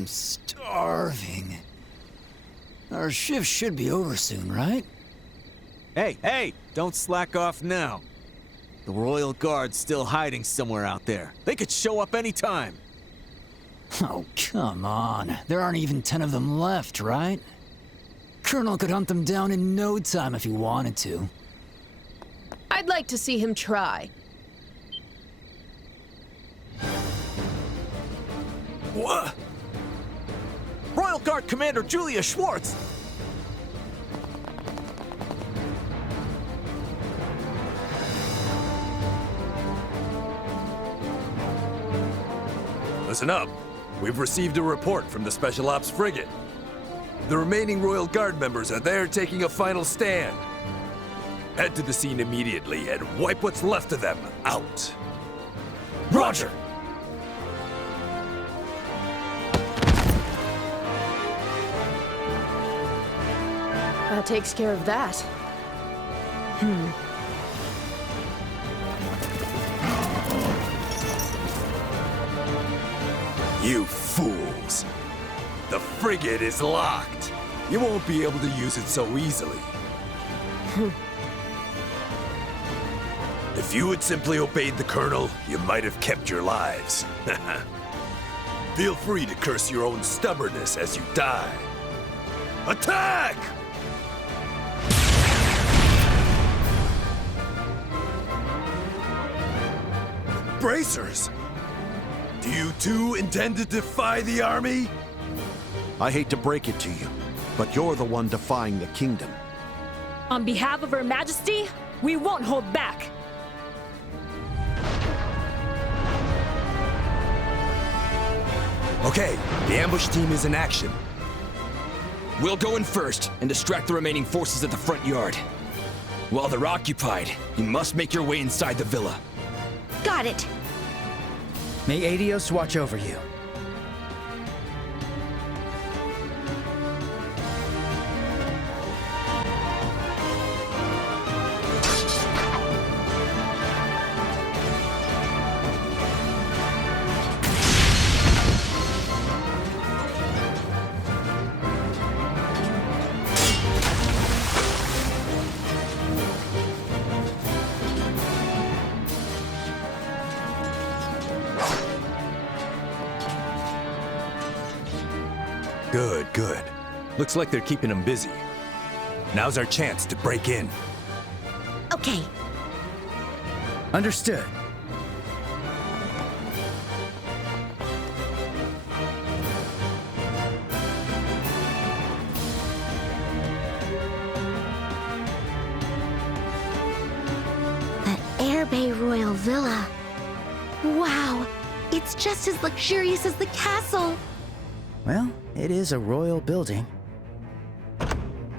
I'm starving. Our shift should be over soon, right? Hey, don't slack off now. The Royal Guard's still hiding somewhere out there. They could show up anytime. Oh, come on. There aren't even 10 of them left, right? Colonel could hunt them down in no time if he wanted to. I'd like to see him try. What? Royal Guard Commander Julia Schwartz! Listen up. We've received a report from the Special Ops frigate. The remaining Royal Guard members are there taking a final stand. Head to the scene immediately and wipe what's left of them out. Roger! That takes care of that. You fools! The frigate is locked. You won't be able to use it so easily. If you had simply obeyed the Colonel, you might have kept your lives. Feel free to curse your own stubbornness as you die. Attack! Bracers! Do you too intend to defy the army? I hate to break it to you, but you're the one defying the kingdom. On behalf of Her Majesty, we won't hold back. Okay, the ambush team is in action. We'll go in first and distract the remaining forces at the front yard. While they're occupied, you must make your way inside the villa. Got it. May Adios watch over you. Good. Looks like they're keeping them busy. Now's our chance to break in. Okay. Understood. The Air Bay Royal Villa. Wow, it's just as luxurious as the castle. Well, it is a royal building.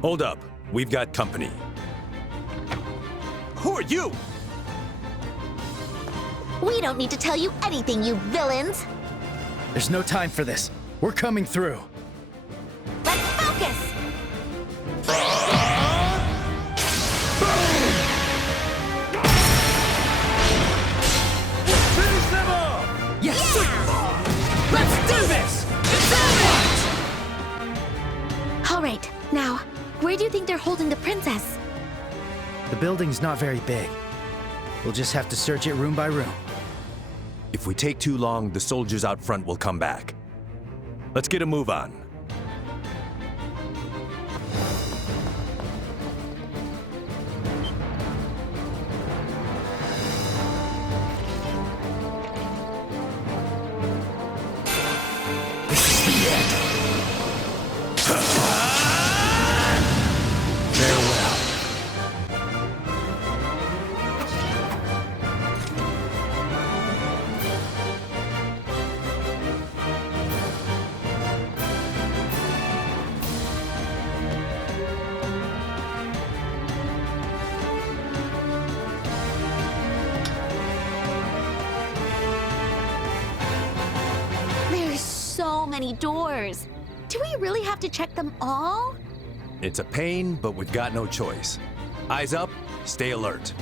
Hold up. We've got company. Who are you? We don't need to tell you anything, you villains. There's no time for this. We're coming through. Let's focus! Finish them off! Yes! Yeah! Let's do this! All right, now, where do you think they're holding the princess? The building's not very big. We'll just have to search it room by room. If we take too long, the soldiers out front will come back. Let's get a move on. There's so many doors. Do we really have to check them all? It's a pain, but we've got no choice. Eyes up, stay alert.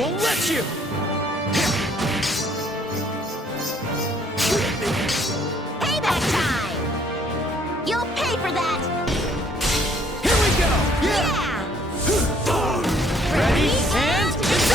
won't let you! Payback time! You'll pay for that! Here we go! Yeah! Ready, and it's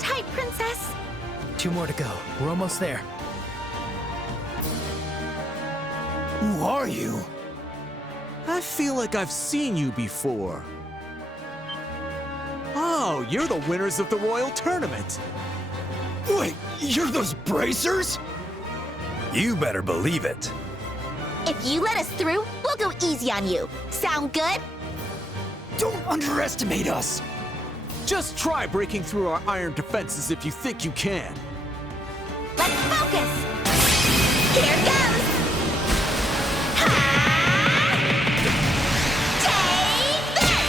Tight, princess! 2 more to go. We're almost there. Who are you? I feel like I've seen you before. Oh, you're the winners of the Royal Tournament. Wait, you're those bracers? You better believe it. If you let us through, we'll go easy on you. Sound good? Don't underestimate us! Just try breaking through our iron defenses if you think you can. Let's focus! Here goes! Ha! Take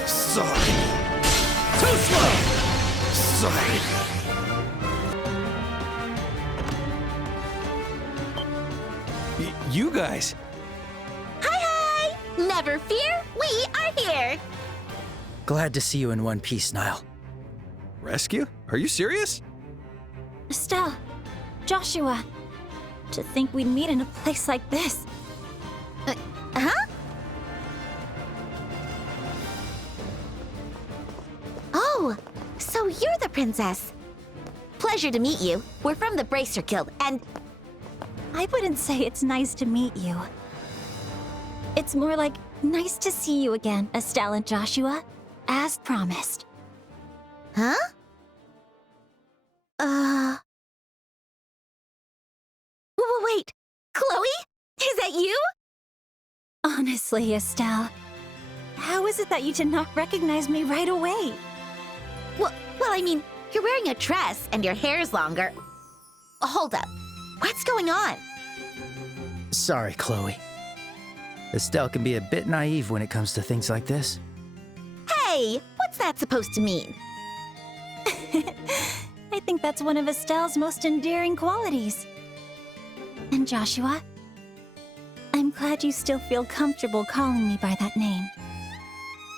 this! Sorry. Too slow! Sorry. You guys. Hi, hi! Never fear, we are here! Glad to see you in one piece, Niall. Rescue? Are you serious? Estelle, Joshua, to think we'd meet in a place like this. Huh? Oh, so So you're the princess. Pleasure to meet you. We're from the Bracer Guild, and I wouldn't say it's nice to meet you. It's more like nice to see you again, Estelle and Joshua, as promised. huh? Wait, Chloe? Is that you? Honestly, Estelle, how is it that you did not recognize me right away? Well, I mean, you're wearing a dress and your hair's longer. Hold up. What's going on? Sorry, Chloe. Estelle can be a bit naive when it comes to things like this. Hey, what's that supposed to mean? I think that's one of Estelle's most endearing qualities. And Joshua, I'm glad you still feel comfortable calling me by that name.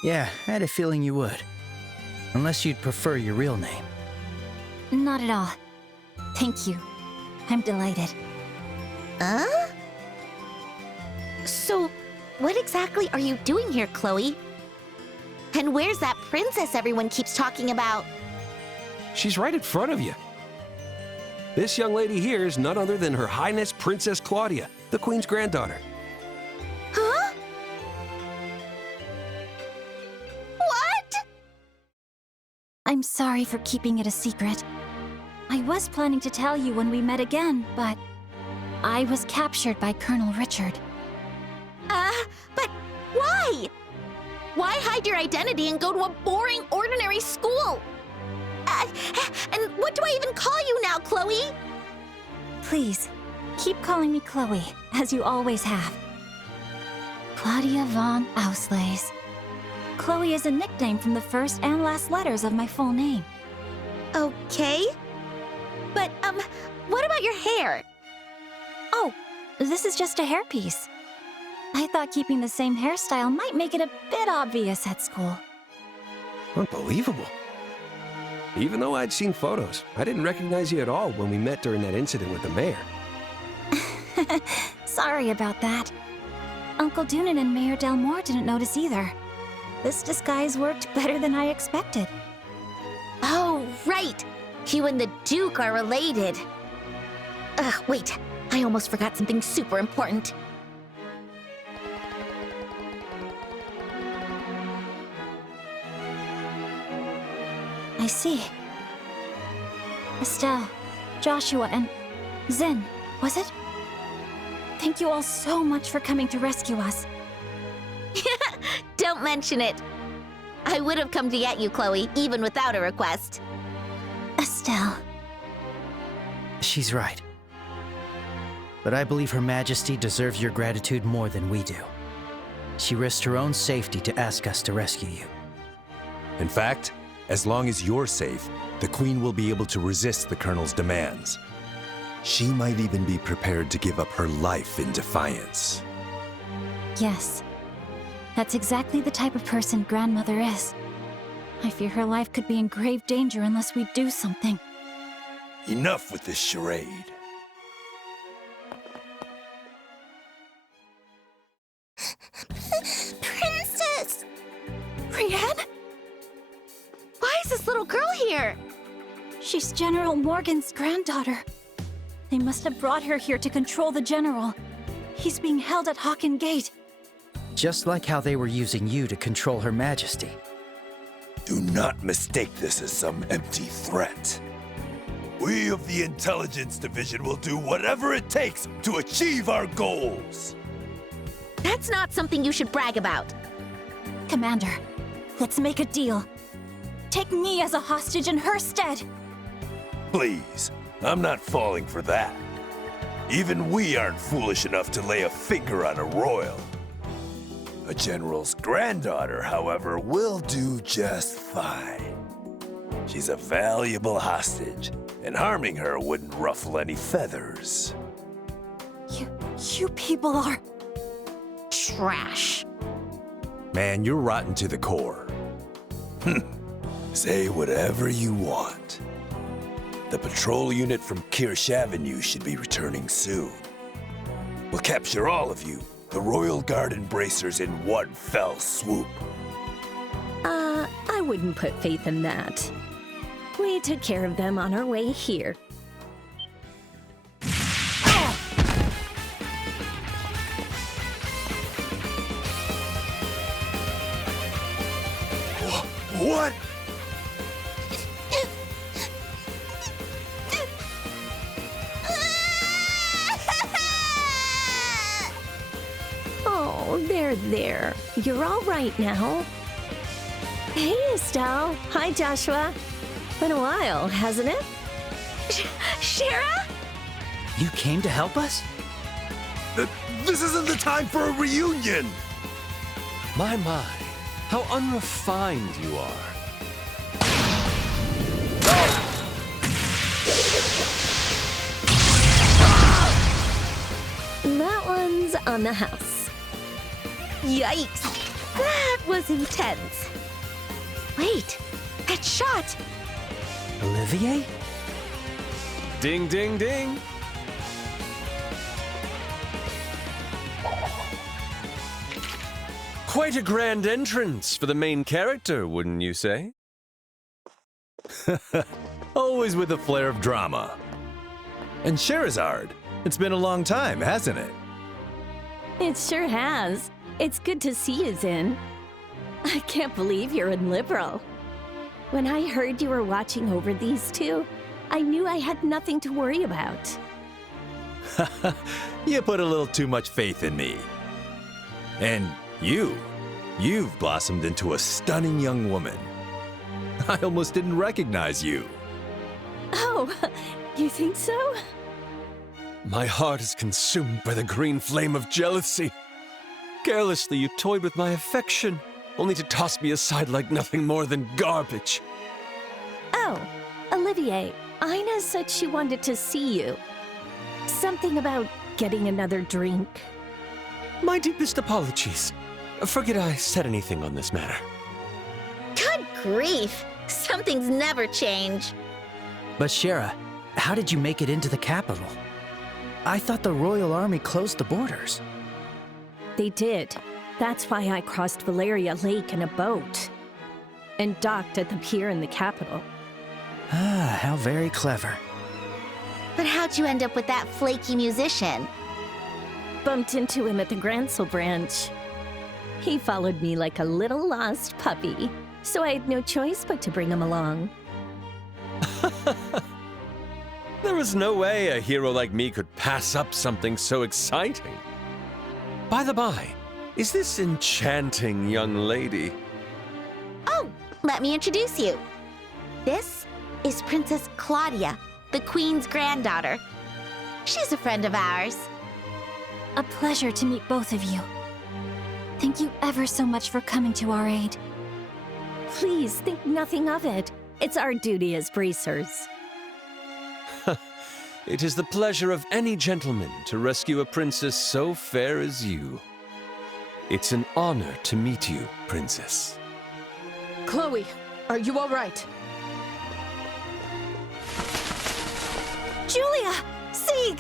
Yeah, I had a feeling you would. Unless you'd prefer your real name. Not at all. Thank you. I'm delighted. So, what exactly are you doing here, Chloe? And where's that princess everyone keeps talking about? She's right in front of you. This young lady here is none other than Her Highness Princess Claudia, the Queen's granddaughter. Huh? What? I'm sorry for keeping it a secret. I was planning to tell you when we met again, but I was captured by Colonel Richard. But why? Why hide your identity and go to a boring, ordinary school? And what do I even call you now, Chloe? Please, keep calling me Chloe, as you always have. Claudia von Auslays. Chloe is a nickname from the first and last letters of my full name. Okay. But, what about your hair? Oh, this is just a hairpiece. I thought keeping the same hairstyle might make it a bit obvious at school. Unbelievable. Even though I'd seen photos, I didn't recognize you at all when we met during that incident with the mayor. Sorry about that. Uncle Doonan and Mayor Delmore didn't notice either. This disguise worked better than I expected. Oh, right. You and the Duke are related. Wait. I almost forgot something super important. I see. Estelle, Joshua, and Zen, was it? Thank you all so much for coming to rescue us. Don't mention it. I would have come to get you, Chloe, even without a request. Estelle. She's right. But I believe Her Majesty deserves your gratitude more than we do. She risked her own safety to ask us to rescue you. In fact, as long as you're safe, the Queen will be able to resist the Colonel's demands. She might even be prepared to give up her life in defiance. Yes. That's exactly the type of person Grandmother is. I fear her life could be in grave danger unless we do something. Enough with this charade. Princess! Brienne? Why is this little girl here? She's General Morgan's granddaughter. They must have brought her here to control the General. He's being held at Hawken Gate. Just like how they were using you to control Her Majesty. Do not mistake this as some empty threat. We of the Intelligence Division will do whatever it takes to achieve our goals. That's not something you should brag about. Commander, let's make a deal. Take me as a hostage in her stead. Please, I'm not falling for that. Even we aren't foolish enough to lay a finger on a royal. A general's granddaughter, however, will do just fine. She's a valuable hostage, and harming her wouldn't ruffle any feathers. You people are... Trash. Man, you're rotten to the core. Say whatever you want. The patrol unit from Kirsch Avenue should be returning soon. We'll capture all of you, the Royal Guard and Bracers, in one fell swoop. I wouldn't put faith in that. We took care of them on our way here. What? Oh, there. You're all right now. Hey, Estelle. Hi, Joshua. Been a while, hasn't it? Shara? You came to help us? This isn't the time for a reunion! My, how unrefined you are. That one's on the house. Yikes! That was intense. Wait, that shot! Olivier? Ding, ding, ding. Quite a grand entrance for the main character, wouldn't you say? Always with a flair of drama. And Sherazard, it's been a long time, hasn't it? It sure has. It's good to see you, Zin. I can't believe you're in Liberal. When I heard you were watching over these two, I knew I had nothing to worry about. You put a little too much faith in me. And you've blossomed into a stunning young woman. I almost didn't recognize you. Oh, you think so? My heart is consumed by the green flame of jealousy. Carelessly, you toyed with my affection, only to toss me aside like nothing more than garbage. Oh, Olivier, Ina said she wanted to see you. Something about getting another drink. My deepest apologies. Forget I said anything on this matter. Good grief! Some things never change. But Shara, how did you make it into the capital? I thought the Royal Army closed the borders. They did. That's why I crossed Valeria Lake in a boat. And docked at the pier in the capital. Ah, how very clever. But how'd you end up with that flaky musician? Bumped into him at the Gransel branch. He followed me like a little lost puppy, so I had no choice but to bring him along. There was no way a hero like me could pass up something so exciting. By the by, is this enchanting young lady? Oh, let me introduce you. This is Princess Claudia, the Queen's granddaughter. She's a friend of ours. A pleasure to meet both of you. Thank you ever so much for coming to our aid. Please think nothing of it. It's our duty as bracers. It is the pleasure of any gentleman to rescue a princess so fair as you. It's an honor to meet you, princess. Chloe, are you all right? Julia! Sieg!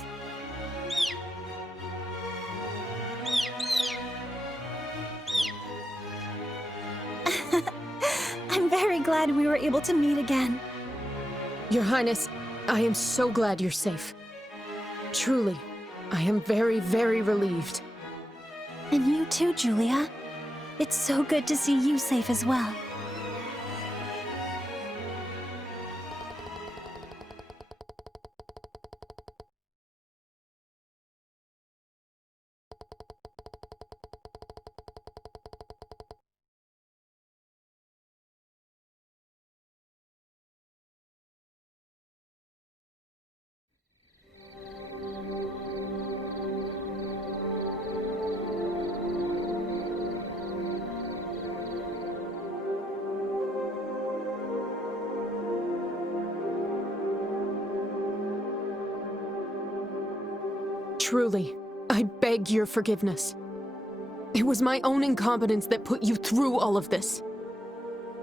I'm very glad we were able to meet again. Your Highness, I am so glad you're safe. Truly, I am very, very relieved. And you too, Julia. It's so good to see you safe as well. Truly, I beg your forgiveness. It was my own incompetence that put you through all of this.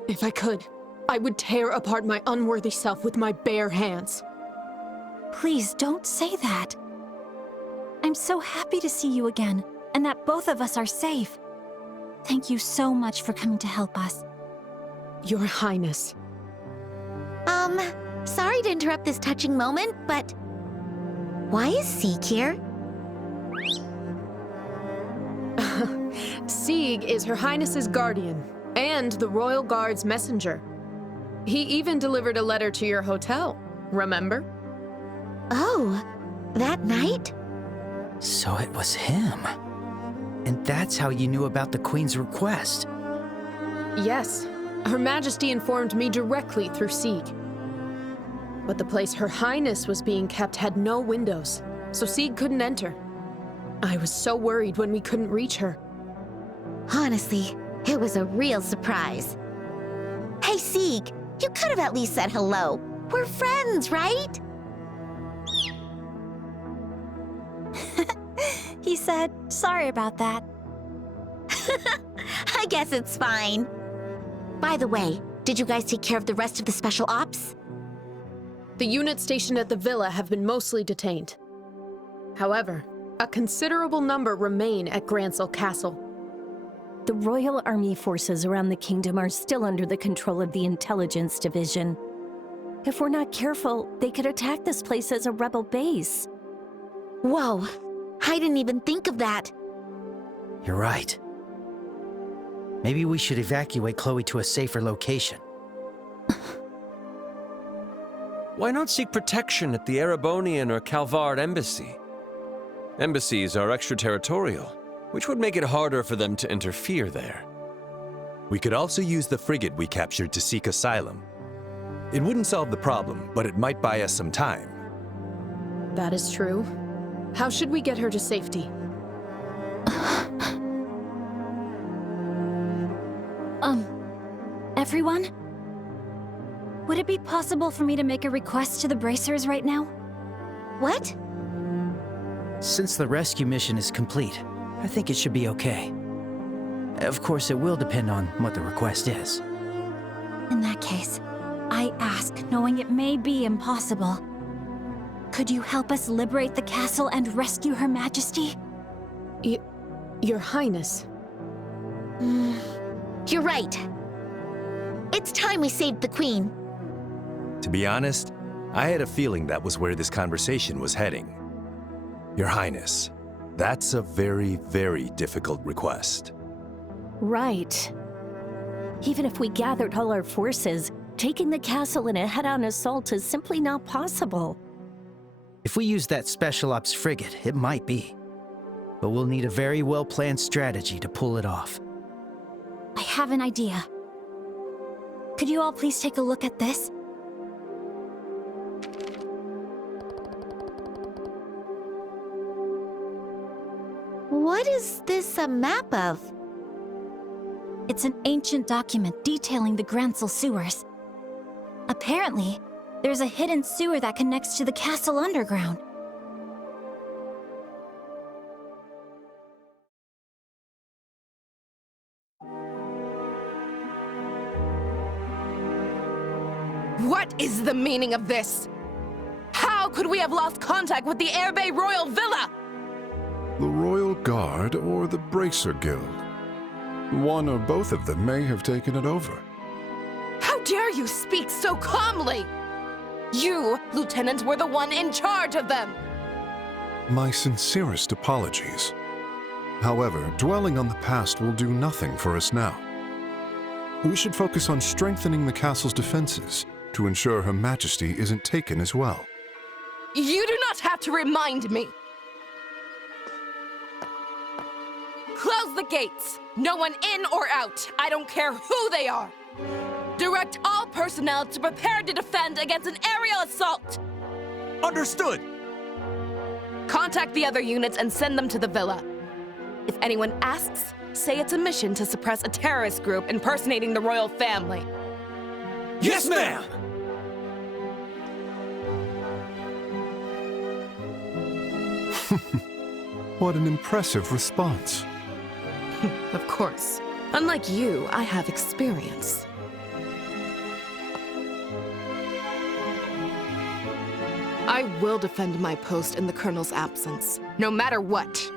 If I could, I would tear apart my unworthy self with my bare hands. Please don't say that. I'm so happy to see you again, and that both of us are safe. Thank you so much for coming to help us. Your Highness. Sorry to interrupt this touching moment, but why is Sieg here? Sieg is Her Highness's guardian and the Royal Guard's messenger. He even delivered a letter to your hotel, remember? Oh, that night? So it was him. And that's how you knew about the Queen's request. Yes. Her Majesty informed me directly through Sieg. But the place Her Highness was being kept had no windows, so Sieg couldn't enter. I was so worried when we couldn't reach her. Honestly, it was a real surprise. Hey, Sieg, you could have at least said hello. We're friends, right? He said, sorry about that. I guess it's fine. By the way, did you guys take care of the rest of the special ops? The units stationed at the villa have been mostly detained. However, a considerable number remain at Grancel Castle. The Royal Army forces around the kingdom are still under the control of the Intelligence Division. If we're not careful, they could attack this place as a rebel base. Whoa, I didn't even think of that. You're right. Maybe we should evacuate Chloe to a safer location. Why not seek protection at the Erebonian or Calvard embassy? Embassies are extraterritorial, which would make it harder for them to interfere there. We could also use the frigate we captured to seek asylum. It wouldn't solve the problem, but it might buy us some time. That is true. How should we get her to safety? Everyone? Would it be possible for me to make a request to the bracers right now? What? Since the rescue mission is complete, I think it should be okay. Of course, it will depend on what the request is. In that case, I ask, knowing it may be impossible. Could you help us liberate the castle and rescue Her Majesty? Your Highness. You're right. It's time we saved the Queen. To be honest, I had a feeling that was where this conversation was heading. Your Highness, that's a very, very difficult request. Right. Even if we gathered all our forces, taking the castle in a head-on assault is simply not possible. If we use that special ops frigate, it might be. But we'll need a very well-planned strategy to pull it off. I have an idea. Could you all please take a look at this? What is this a map of? It's an ancient document detailing the Grancel sewers. Apparently, there's a hidden sewer that connects to the castle underground. What is the meaning of this? How could we have lost contact with the Airbay Royal Villa? The Royal Guard or the Bracer Guild. One or both of them may have taken it over. How dare you speak so calmly? You, Lieutenant, were the one in charge of them. My sincerest apologies. However, dwelling on the past will do nothing for us now. We should focus on strengthening the castle's defenses to ensure Her Majesty isn't taken as well. You do not have to remind me. Close the gates. No one in or out. I don't care who they are. Direct all personnel to prepare to defend against an aerial assault. Understood. Contact the other units and send them to the villa. If anyone asks, say it's a mission to suppress a terrorist group impersonating the royal family. Yes, ma'am! What an impressive response. Of course. Unlike you, I have experience. I will defend my post in the Colonel's absence, no matter what.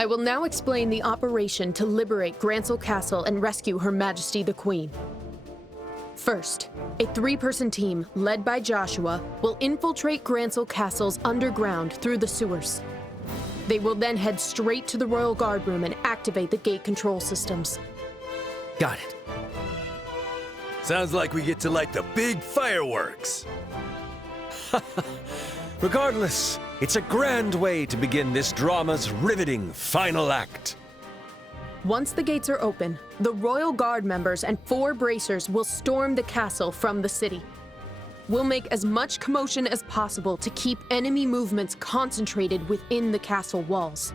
I will now explain the operation to liberate Grancel Castle and rescue Her Majesty the Queen. First, a 3-person team led by Joshua will infiltrate Grancel Castle's underground through the sewers. They will then head straight to the Royal Guard room and activate the gate control systems. Got it. Sounds like we get to light the big fireworks. Regardless, it's a grand way to begin this drama's riveting final act. Once the gates are open, the Royal Guard members and 4 bracers will storm the castle from the city. We'll make as much commotion as possible to keep enemy movements concentrated within the castle walls.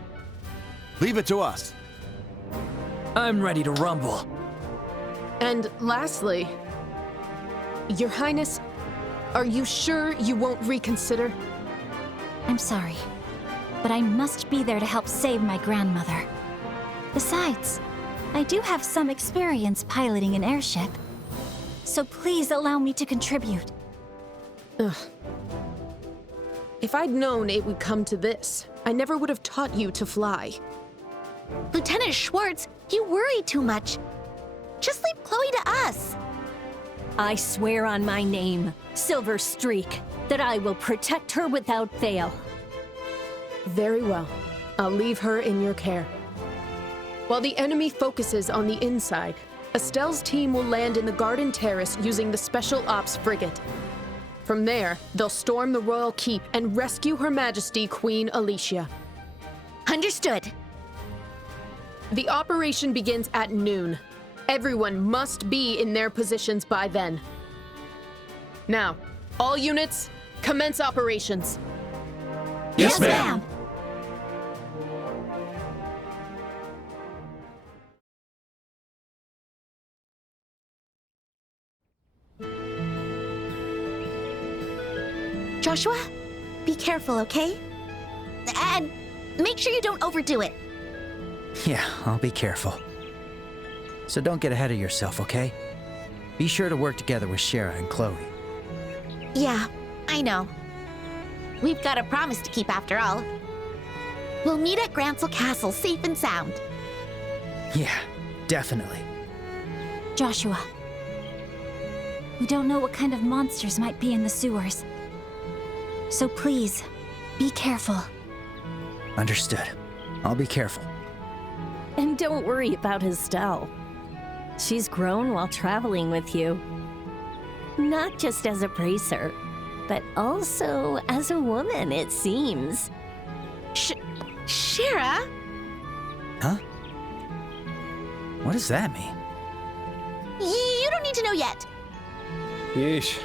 Leave it to us. I'm ready to rumble. And lastly, Your Highness, are you sure you won't reconsider? I'm sorry, but I must be there to help save my grandmother. Besides, I do have some experience piloting an airship, so please allow me to contribute. Ugh. If I'd known it would come to this, I never would have taught you to fly. Lieutenant Schwartz, you worry too much. Just leave Chloe to us. I swear on my name, Silver Streak, that I will protect her without fail. Very well. I'll leave her in your care. While the enemy focuses on the inside, Estelle's team will land in the Garden Terrace using the Special Ops frigate. From there, they'll storm the Royal Keep and rescue Her Majesty Queen Alicia. Understood. The operation begins at noon. Everyone must be in their positions by then. Now, all units, commence operations. Yes, ma'am. Joshua, be careful, okay? And make sure you don't overdo it. Yeah, I'll be careful. So don't get ahead of yourself, okay? Be sure to work together with Shara and Chloe. Yeah, I know. We've got a promise to keep after all. We'll meet at Grancel Castle safe and sound. Yeah, definitely. Joshua, we don't know what kind of monsters might be in the sewers. So please, be careful. Understood. I'll be careful. And don't worry about Estelle. She's grown while traveling with you. Not just as a bracer, but also as a woman, it seems. Shara? Huh? What does that mean? You don't need to know yet. Yeesh.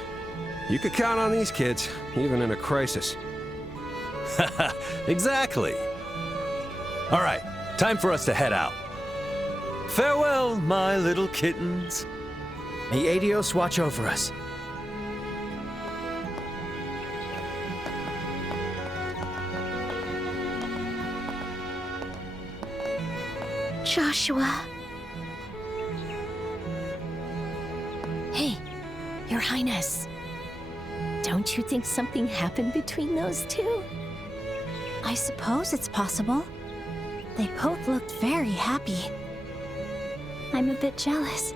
You could count on these kids, even in a crisis. Exactly. All right, time for us to head out. Farewell, my little kittens. May Adios watch over us. Joshua. Hey, Your Highness. Don't you think something happened between those two? I suppose it's possible. They both looked very happy. I'm a bit jealous.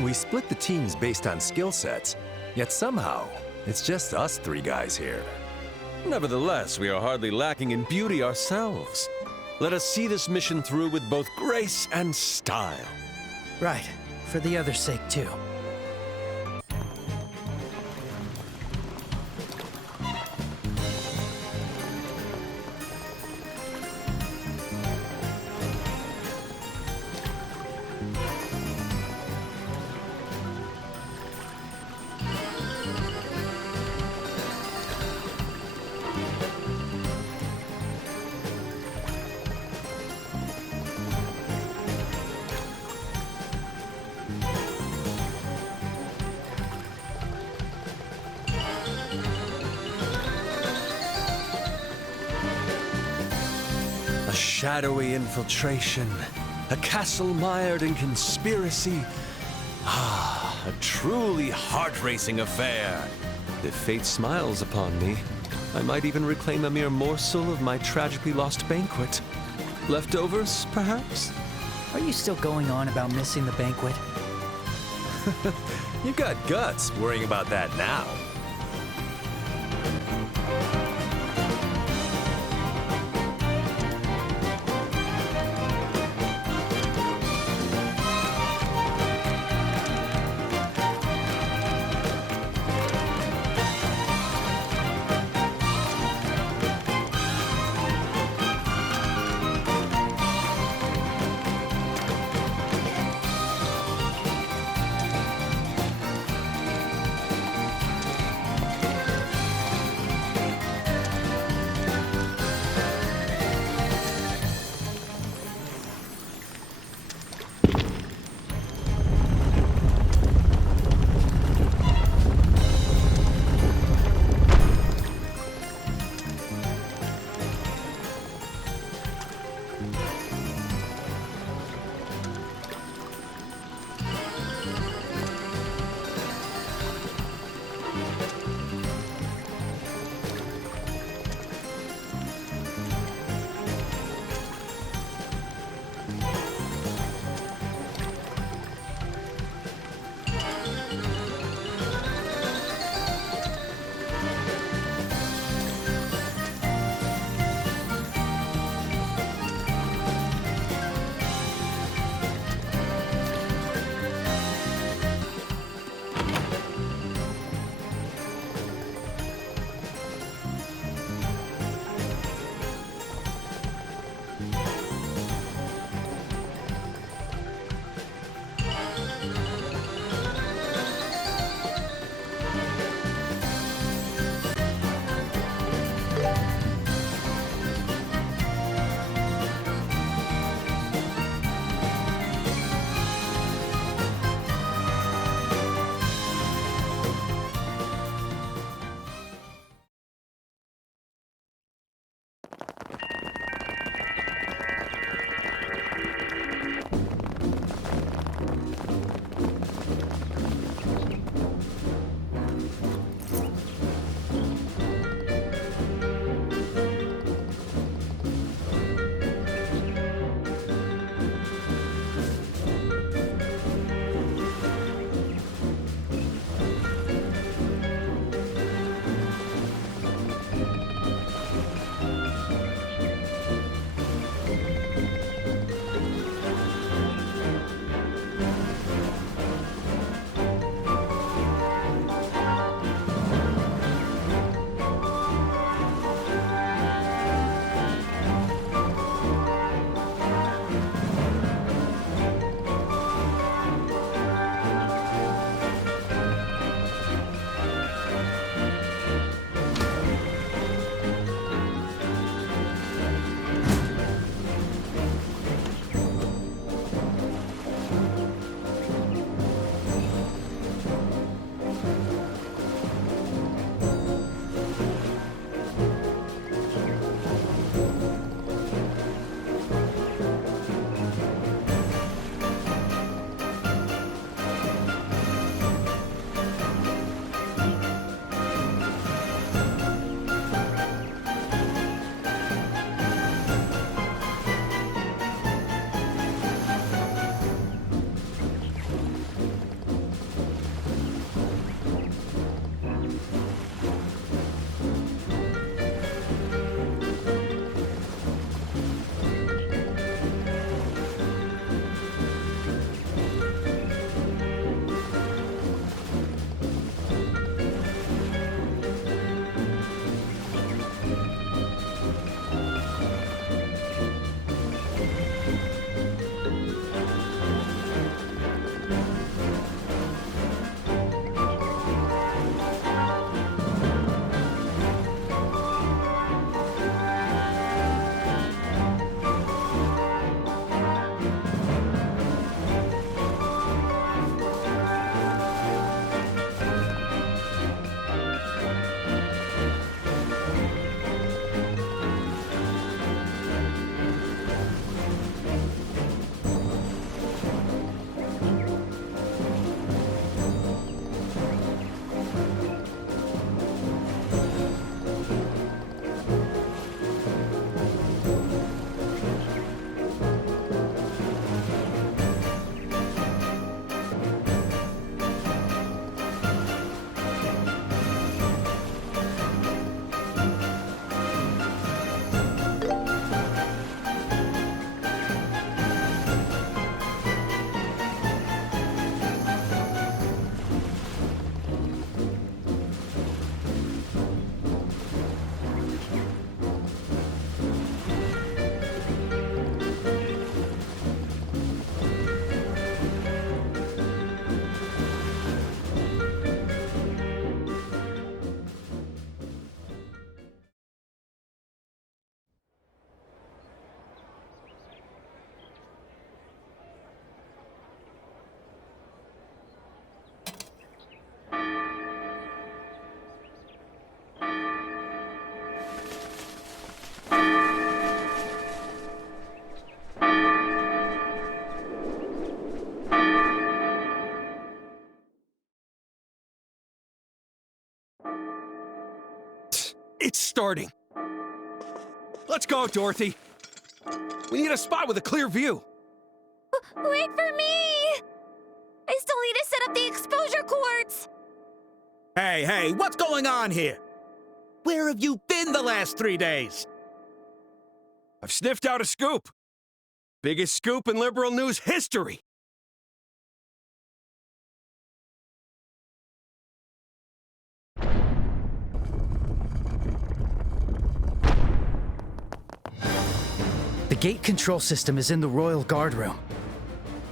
We split the teams based on skill sets, yet somehow, it's just us 3 guys here. Nevertheless, we are hardly lacking in beauty ourselves. Let us see this mission through with both grace and style. Right, for the other's sake, too. A shadowy infiltration, a castle mired in conspiracy. Ah, a truly heart-racing affair. If fate smiles upon me, I might even reclaim a mere morsel of my tragically lost banquet. Leftovers, perhaps? Are you still going on about missing the banquet? You got guts worrying about that now. It's starting. Let's go, Dorothy. We need a spot with a clear view. Wait for me! I still need to set up the exposure cords! Hey, what's going on here? Where have you been the last 3 days? I've sniffed out a scoop. Biggest scoop in liberal news history. The gate control system is in the Royal Guard room.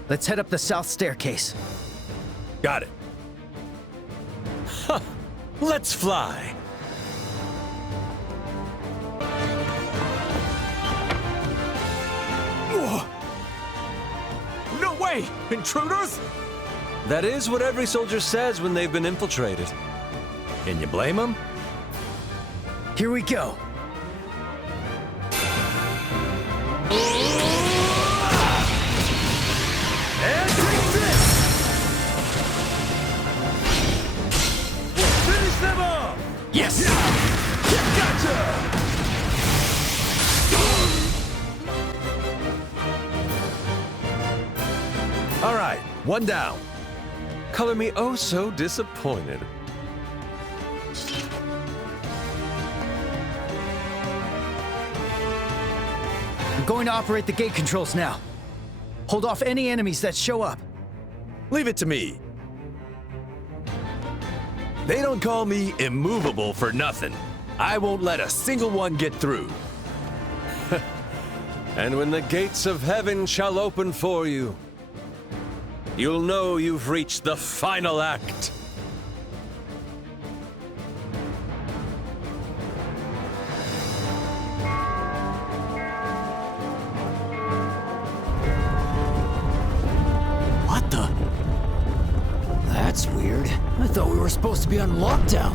Let's head up the south staircase. Got it. Huh. Let's fly. Whoa. No way! Intruders? That is what every soldier says when they've been infiltrated. Can you blame them? Here we go. And take this! We'll finish them off! Yes! Gotcha! All right, one down. Color me oh so disappointed. I'm going to operate the gate controls now. Hold off any enemies that show up. Leave it to me. They don't call me immovable for nothing. I won't let a single one get through. And when the gates of heaven shall open for you, you'll know you've reached the final act. What the? That's weird. I thought we were supposed to be on lockdown.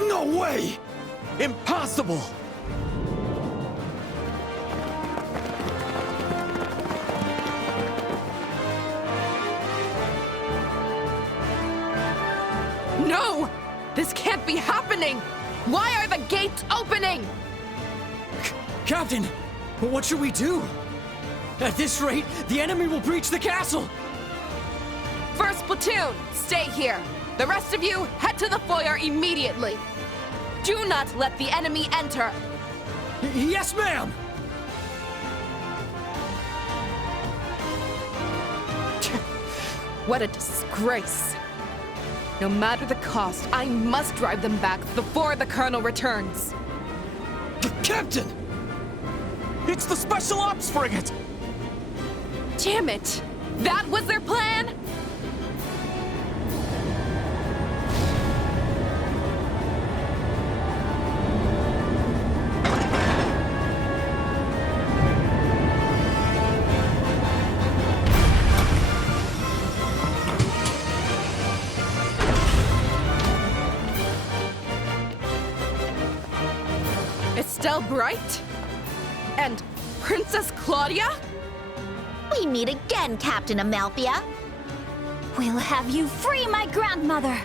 No way! Impossible! No! This can't be happening! Why are the gates opening? Captain, what should we do? At this rate, the enemy will breach the castle! First platoon, stay here. The rest of you, head to the foyer immediately. Do not let the enemy enter. Yes, ma'am! What a disgrace. No matter the cost, I must drive them back before the Colonel returns. Captain! It's the Special Ops frigate! Damn it! That was their plan? Estelle Bright? And Princess Claudia? We meet again, Captain Amalthea. We'll have you free my grandmother!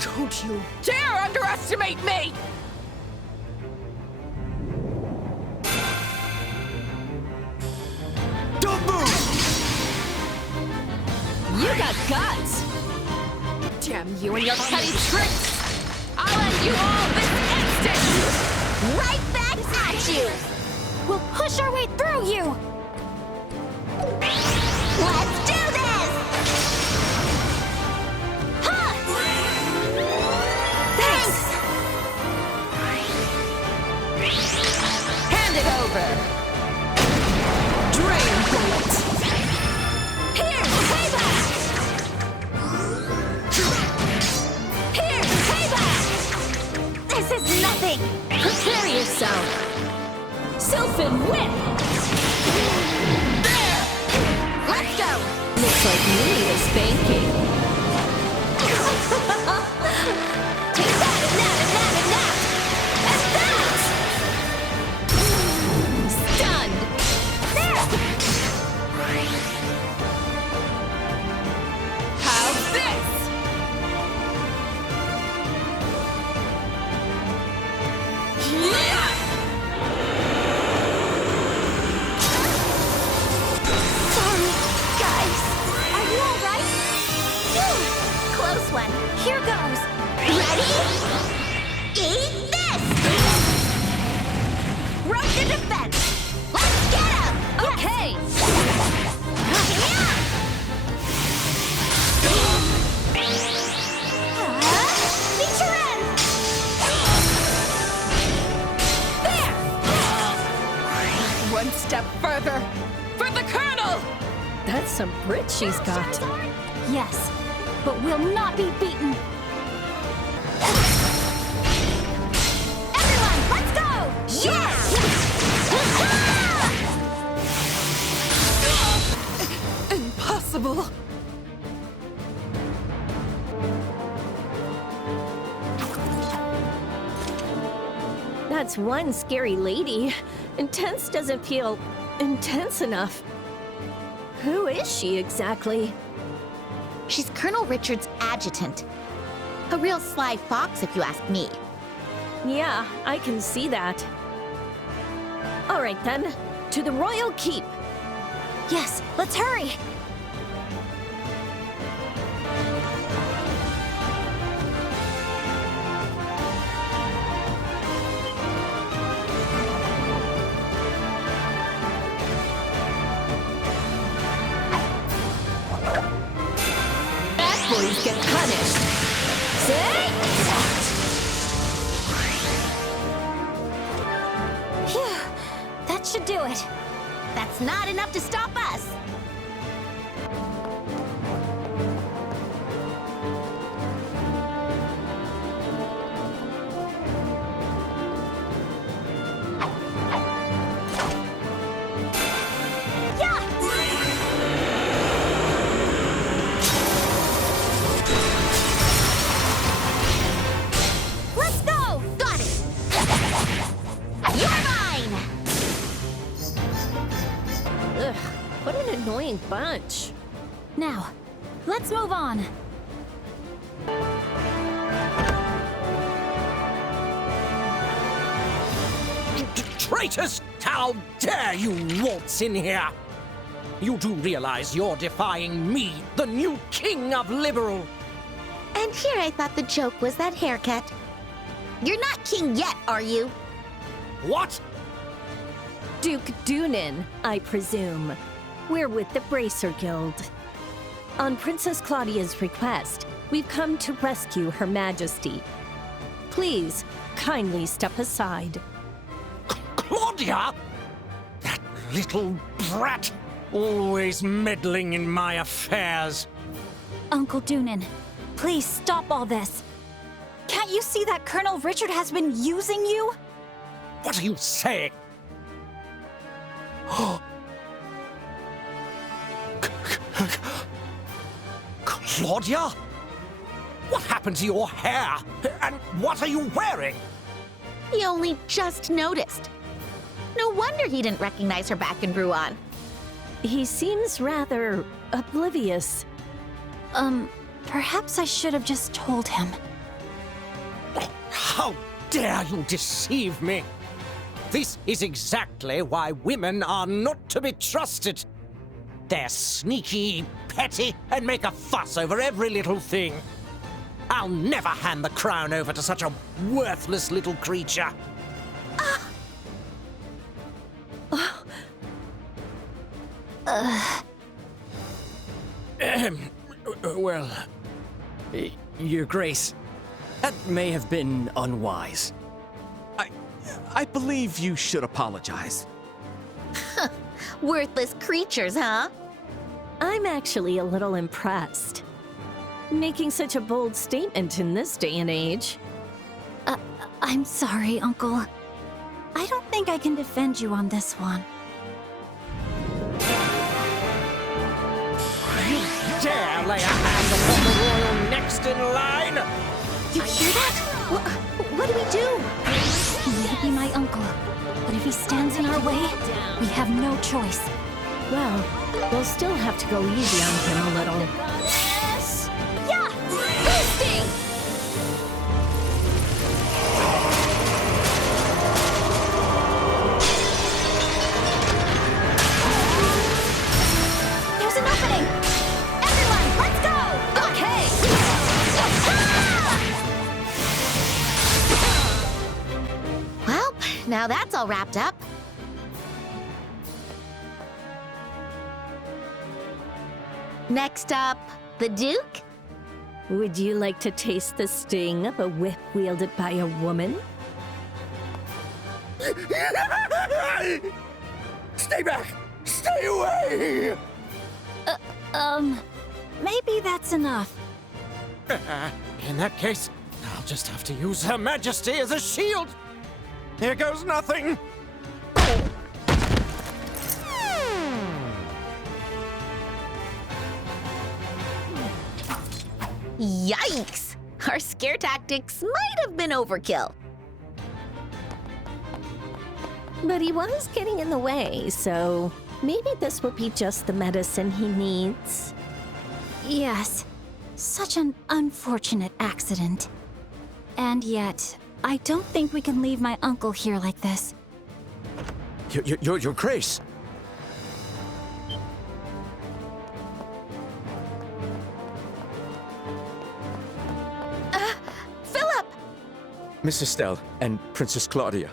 Don't you dare underestimate me! Don't move! You got guts! Damn you and your petty tricks! I'll end you all this instant! Right back at you! We'll push our way through you! Let's do this! Ha! Thanks! Hand it over! Drain bullet! Here, payback! Here, payback! This is nothing! Prepare yourself. Sylphin whip! There! Let's go! Looks like you need a spanking. Take that and that and that and that! And that! Stunned! There! How's this? everyone. Here goes. Ready? Eat this! Rope to defense. Let's get him! Okay! Feature end! There! One step further. For the Colonel! That's some grit she's got. Yes, but we'll not be beaten. Everyone, let's go! Yes! Impossible! That's one scary lady. Intense doesn't feel intense enough. Who is she exactly? She's Colonel Richard's adjutant. A real sly fox, if you ask me. Yeah, I can see that. All right then, to the Royal Keep. Yes, let's hurry. Bad boys get punished. See? Phew, that should do it. That's not enough to stop us. Let's go! Got it! You're mine! Ugh, what an annoying bunch. Now, let's move on. Traitors! How dare you waltz in here? You do realize you're defying me, the new king of liberal. And here I thought the joke was that haircut. You're not king yet, are you? What? Duke Dunin, I presume. We're with the Bracer Guild. On Princess Claudia's request, we've come to rescue Her Majesty. Please, kindly step aside. Claudia? That little brat, always meddling in my affairs. Uncle Dunin, please stop all this. Can't you see that Colonel Richard has been using you? What are you saying? Claudia? What happened to your hair? And what are you wearing? He only just noticed. No wonder he didn't recognize her back in Ruan. He seems rather oblivious. Perhaps I should have just told him. How dare you deceive me? This is exactly why women are not to be trusted. They're sneaky, petty, and make a fuss over every little thing. I'll never hand the crown over to such a worthless little creature. Well, Your Grace, that may have been unwise. I believe you should apologize. Worthless creatures, huh? I'm actually a little impressed. Making such a bold statement in this day and age. I'm sorry, Uncle. I don't think I can defend you on this one. You dare lay a hand upon the royal next in line? You hear that? What do we do? He may be my uncle, but if he stands in our way, we have no choice. Well, we'll still have to go easy on him a little. Yes! Yeah! Boosting! There's an opening! Everyone, let's go! Okay! Now that's all wrapped up. Next up, the Duke? Would you like to taste the sting of a whip wielded by a woman? Stay back! Stay away! Maybe that's enough. In that case, I'll just have to use Her Majesty as a shield! Here goes nothing! Yikes! Our scare tactics might have been overkill. But he was getting in the way, so maybe this will be just the medicine he needs. Yes. Such an unfortunate accident. And yet, I don't think we can leave my uncle here like this. Your Grace! Philip! Miss Estelle and Princess Claudia,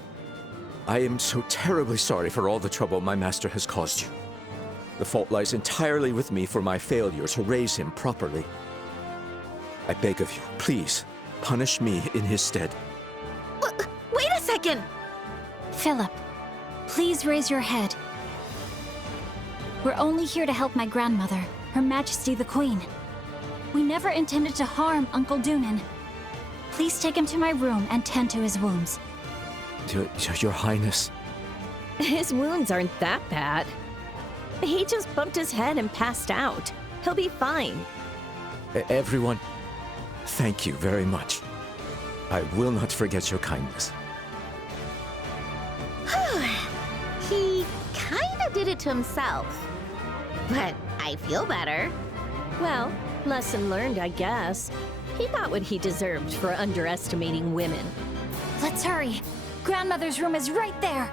I am so terribly sorry for all the trouble my master has caused you. The fault lies entirely with me for my failure to raise him properly. I beg of you, please, punish me in his stead. Wait a second! Philip, please raise your head. We're only here to help my grandmother, Her Majesty the Queen. We never intended to harm Uncle Doonan. Please take him to my room and tend to his wounds. Your Highness. His wounds aren't that bad. He just bumped his head and passed out. He'll be fine. Everyone, thank you very much. I will not forget your kindness. He kinda did it to himself. But I feel better. Well, lesson learned, I guess. He got what he deserved for underestimating women. Let's hurry. Grandmother's room is right there.